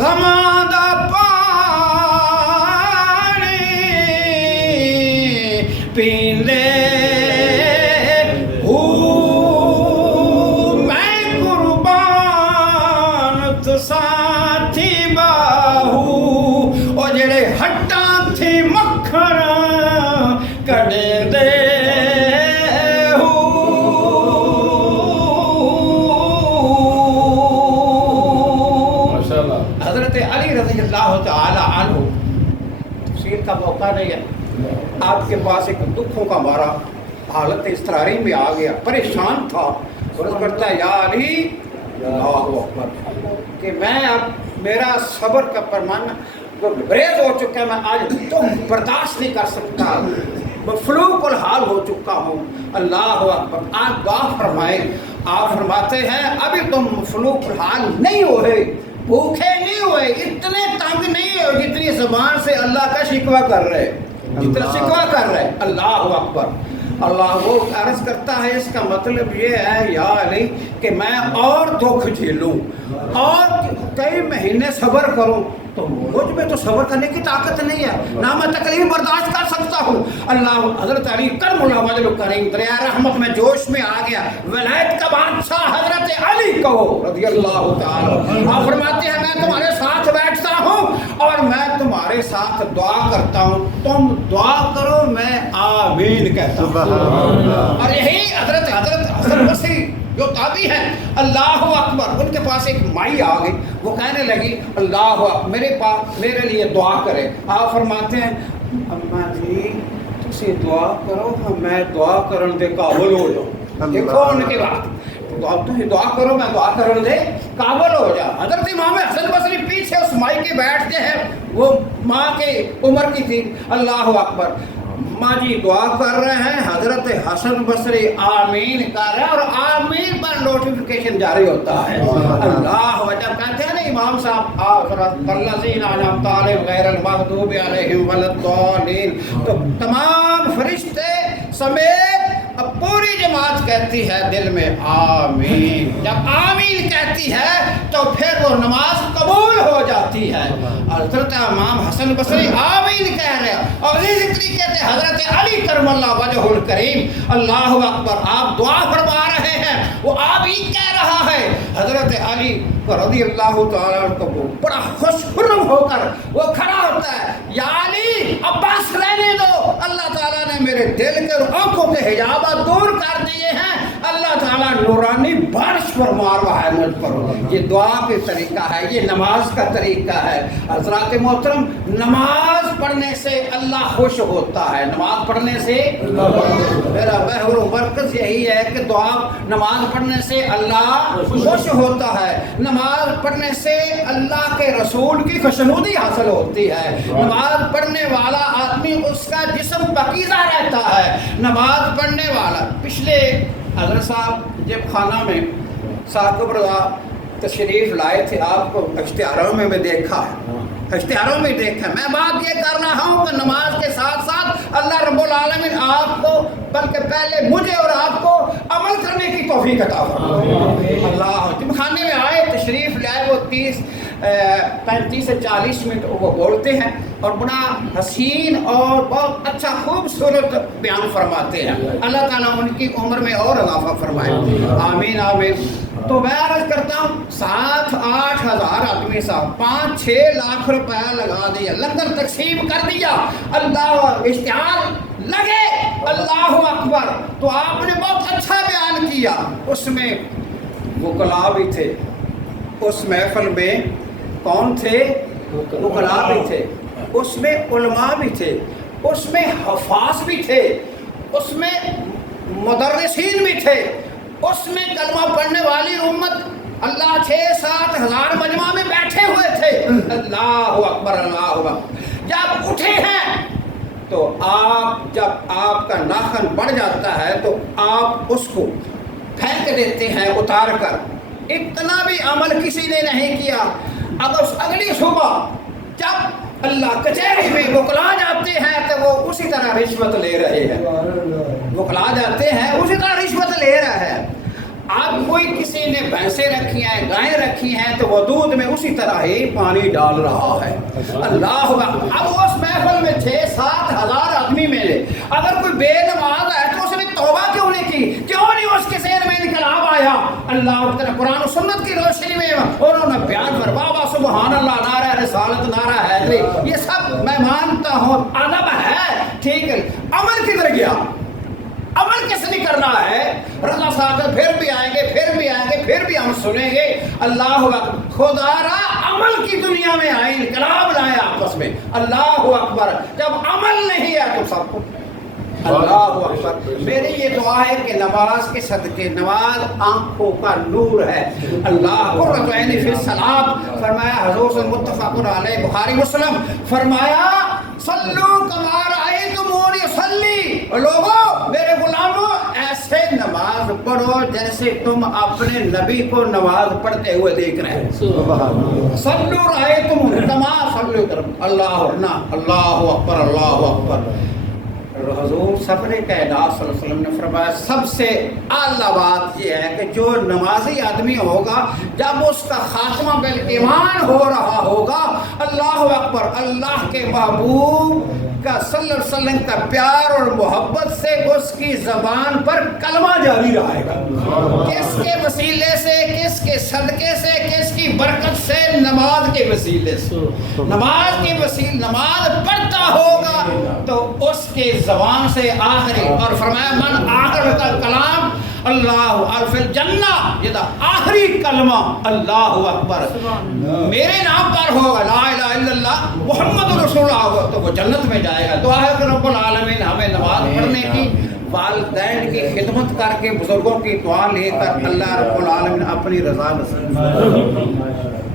غماں دا پانی پیندے میں قربان تو ساتھی باہو او جڑے ہٹاں تھی مکھن کڑے دے حضرت علی رضی اللہ تعالی عنہ تفسیر کا موقع نہیں ہے، آپ کے پاس ایک دکھوں کا مارا حالت اضطراری میں آ گیا، پریشان تھا، عرض کرتا ہے یا علی اللہ اکبر کہ میں اب میرا صبر کا پیمانہ بریز ہو چکا ہے، میں آج تو برداشت نہیں کر سکتا، مفلوق الحال ہو چکا ہوں۔ اللہ اکبر، آپ دعا فرمائیں۔ آپ فرماتے ہیں ابھی تم مفلوق الحال نہیں ہوئے، بھوکے نہیں ہوئے، اتنے تنگ نہیں ہو جتنی زبان سے اللہ کا شکوہ کر رہے، جتنا شکوہ کر رہے۔ اللہ اکبر، اللہ وہ عرض کرتا ہے اس کا مطلب یہ ہے یا علی کہ میں اور دکھ جھیلوں اور کئی مہینے صبر کروں، تو مجھ میں تو صبر کرنے کی طاقت نہیں ہے، نہ میں تکلیف برداشت کر سکتا ہوں۔ اللہ حضرت علی کرم اللہ وجہ الکریم دریا رحمت میں جوش میں آ گیا، ولایت کا بادشاہ حضرت علی کہو رضی اللہ تعالی۔ آپ فرماتے ہیں میں تمہارے ساتھ بیٹھتا ہوں اور میں تمہارے ساتھ دعا کرتا ہوں، تم دعا کرو میں آمین کہتا ہوں۔ اور یہی حضرت حسن بصری جو تابعی ہیں، اللہ اکبر، ان کے پاس ایک مائی آ گئی، وہ کہنے لگی اللہ اکبر میرے لیے دعا کرے۔ آپ فرماتے ہیں اماں جی تسی دعا کرو میں دعا کرن دے قابل ہو جاؤں۔ دیکھو ان کی بات، تم دعا کرو میں دعا کرن دے قابل ہو جا۔ حضرت امام حسن بصری پیچھے اس مائی کے بیٹھتے ہیں، وہ ماں کے عمر کی تھی۔ اللہ اکبر، ماں جی دعا کر رہے ہیں، حضرت حسن بصری آمین کر رہے ہیں اور آمین پر نوٹیفیکیشن جاری ہوتا ہے۔ اللہ جب کہتے ہیں نا امام صاحب الذین انعمت علیہم غیر المغضوب علیہم ولا الضالین، تو تمام فرشتے سمیت اب پوری جماعت کہتی ہے دل میں آمین۔ جب آمین کہتی ہے تو پھر وہ نماز قبول ہو جاتی ہے۔ حضرت امام حسن بصری آمین کہہ رہے ہیں اور اسی طریقے سے حضرت علی کرم اللہ وجہ الکریم اللہ اکبر آپ دعا فرما رہے ہیں، وہ آمین کہہ رہا ہے۔ حضرت علی رضی اللہ تعالیٰ عنہ کو بڑا خوش خرم ہو کر وہ کھڑا ہوتا ہے، یا علی عباس رہنے دو، اللہ تعالیٰ نے میرے دل کے اور آنکھوں کے حجابات دور کر دیے ہیں، اللہ تعالیٰ نورانی بارش فرما رہا ہے مجھ پر۔ یہ دعا کا طریقہ ہے، یہ نماز کا طریقہ ہے۔ حضرات محترم، نماز پڑھنے سے اللہ خوش ہوتا ہے، نماز پڑھنے سے میرا محور و مرکز یہی ہے کہ دعا نماز پڑھنے سے اللہ خوش ہوتا ہے، نماز پڑھنے سے اللہ کے رسول کی خوشنودی حاصل ہوتی ہے، نماز پڑھنے والا آدمی اس کا جسم پاکیزہ رہتا ہے، نماز پڑھنے والا۔ پچھلے حضرت صاحب جب خانہ میں ثاقب رضا تشریف لائے تھے، آپ کو اشتہاروں میں دیکھا ہے، اشتہاروں میں دیکھا ہے۔ میں بات یہ کر رہا ہوں کہ نماز کے ساتھ ساتھ اللہ رب العالمین آپ کو بلکہ پہلے مجھے اور آپ کو عمل کرنے کی توفیق عطا فرمائے۔ اللہ جب خانے میں آئے تشریف لائے، وہ 35 سے 40 منٹ وہ بولتے ہیں اور بڑا حسین اور بہت اچھا خوبصورت بیان فرماتے ہیں۔ اللہ تعالیٰ ان کی عمر میں اور اضافہ فرمائے، آمین آمین۔ تو میں عرض کرتا ہوں 7-8 ہزار آدمی صاحب 5-6 لاکھ روپیہ لگا دیا، لنگر تقسیم کر دیا، اللہ اشتہار لگے، اللہ اکبر۔ تو آپ نے بہت اچھا بیان کیا، اس میں وکلاء بھی تھے، اس محفل میں کون تھے؟ وکلاء بھی تھے، اس میں علماء بھی تھے، اس میں حفاظ بھی تھے، اس میں مدرسین بھی تھے، اس میں کلمہ پڑھنے والی امت اللہ 6-7 ہزار مجمع میں بیٹھے ہوئے تھے۔ اللہ اکبر اللہ اکبر۔ جب اٹھے ہیں تو جب آپ کا ناخن بڑھ جاتا ہے تو آپ اس کو پھینک دیتے ہیں اتار کر، اتنا بھی عمل کسی نے نہیں کیا۔ اگر اگلی صبح جب اللہ کچہری میں وکلا جاتے ہیں تو وہ اسی طرح رشوت لے رہے ہیں، وکلا جاتے ہیں اسی طرح رشوت لے رہے ہیں۔ اب کوئی کسی نے بھینسیں رکھی ہیں، گائیں رکھی ہیں، تو وہ دودھ میں اسی طرح ہی پانی ڈال رہا ہے۔ اللہ اکبر۔ اب اس محفل میں 6-7 ہزار آدمی ملے، اگر کوئی بے نماز ہے تو اس نے توبہ کیوں نہیں کی؟ کیوں نہیں اس کے ذہن میں انقلاب آیا؟ اللہ تعالیٰ قرآن و سنت کی روشنی میں انہوں نے بیان پر بابا سبحان اللہ، نعرہ رسالت، نعرہ حیدری، یہ سب میں مانتا ہوں ادب ہے، ٹھیک ہے، عمل کدھر گیا؟ عمل کس نے کرنا ہے؟ رضا صاحب پھر بھی آئیں گے، پھر بھی آئیں گے، پھر بھی ہم سنیں گے۔ اللہ اکبر۔ خدا را عمل کی دنیا میں آئے، انقلاب لائے آپس میں۔ اللہ اکبر۔ جب عمل نہیں ہے تو سب کچھ۔ اللہ اکبر۔ میری یہ دعا ہے کہ نماز کے صدقے، نماز آنکھوں کا نور ہے۔ اللہ قرۃ عین فی الصلاۃ فرمایا، حضور سے متفق علیہ، بخاری مسلم، فرمایا صلو کما رأیتمونی اصلی، لوگو میرے غلاموں ایسے نماز پڑھو جیسے تم اپنے نبی کو نماز پڑھتے ہوئے دیکھ رہے ہیں۔ صلو رأیتمونی کما صلو، اللہ اکبر، اللہ اکبر۔ حضور سفر کائنات صلی اللہ علیہ وسلم نے فرمایا سب سے اعلیٰ بات یہ ہے کہ جو نمازی آدمی ہوگا، جب اس کا خاتمہ بالایمان ہو رہا ہوگا، اللہ اکبر، اللہ کے محبوب کا صلی اللہ علیہ وسلم کا پیار اور محبت سے اس کی زبان پر کلمہ جاری رہے گا۔ کس کے وسیلے سے؟ کس کے صدقے سے؟ کس کی برکت سے؟ نماز کے وسیلے سے۔ نماز کے وسیلے، نماز پڑھتا ہوگا تو اس کے زبان سے آخری، اور فرمایا من آخر کا کلام اللہ فی الجنہ، یہ آخری کلمہ اللہ اکبر میرے نام پر ہوگا، لا الہ الا اللہ محمد رسول اللہ ہوگا تو وہ جنت میں جائے گا۔ دعا ہے کہ رب العالمین ہمیں نماز پڑھنے کی، والدین کی خدمت کر کے، بزرگوں کی دعا لے کر اللہ رب العالمین اپنی رضا نصیب فرمائے۔